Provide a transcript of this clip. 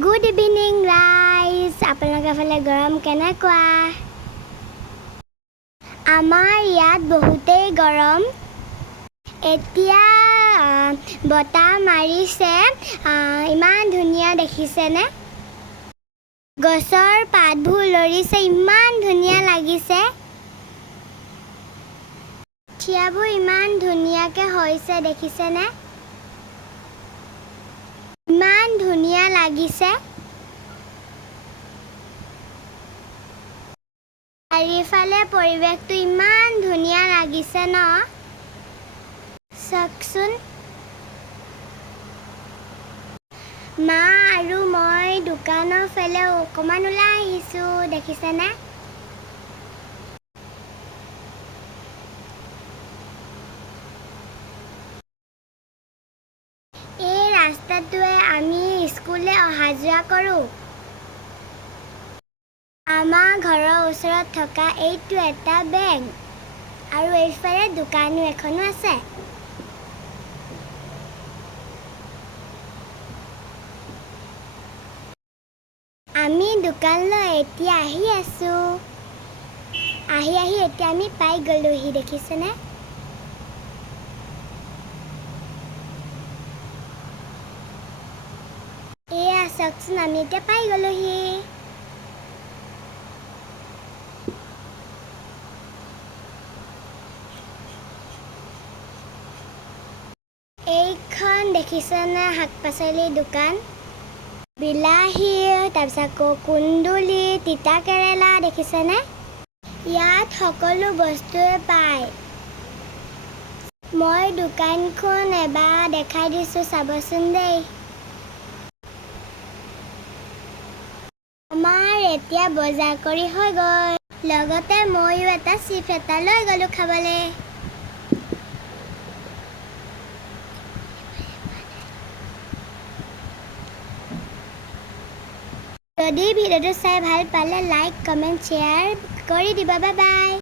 Good evening, guys. আপোনালোকৰ ফালে গৰম কেনেকুৱা? আমাৰ ইয়াত বহুতেই গৰম। এতিয়া বতাহ মাৰিছে, ইমান ধুনীয়া দেখিছেনে? গছৰ পাতবোৰ লৰিছে, ইমান ধুনীয়া লাগিছে। ঠিয়াবোৰ ইমান ধুনীয়াকৈ হৈছে দেখিছেনে? ইমান ধুনীয়া লাগিছে। চাৰিওফালে পৰিৱেশটো ইমান ধুনীয়া লাগিছে ন? চাওকচোন। মা আৰু মই দোকানৰ ফালে অকণমান ওলাই আহিছোঁ, দেখিছেনে? এই ৰাস্তাটোৱে আমি স্কুললৈ অহা যোৱা কৰোঁ। আমাৰ ঘৰৰ ওচৰত থকা এইটো এটা বেংক আৰু এইফালে দোকানো এখনো আছে। আমি দোকানলৈ এতিয়া আহি আছোঁ। আহি এতিয়া আমি পাই গ'লোহি, দেখিছেনে? এয়া চাওকচোন, আমি এতিয়া পাই গ'লোহি। এইখন দেখিছেনে শাক-পাচলিৰ দোকান? বিলাহী, তাৰপিছত আকৌ কুন্দুলি, তিতা কেৰেলা, দেখিছেনে? ইয়াত সকলো বস্তুৱে পায়। মই দোকানখন এবাৰ দেখাই দিছোঁ, চাবচোন দেই। আমাৰ এতিয়া বজাৰ কৰি হৈ গ'ল। লগতে ময়ো এটা চিপ এটা লৈ গ'লোঁ খাবলৈ। যদি ভিডিঅ'টো চাই ভাল পালে লাইক, কমেণ্ট, শ্বেয়াৰ কৰি দিবা। Bye bye.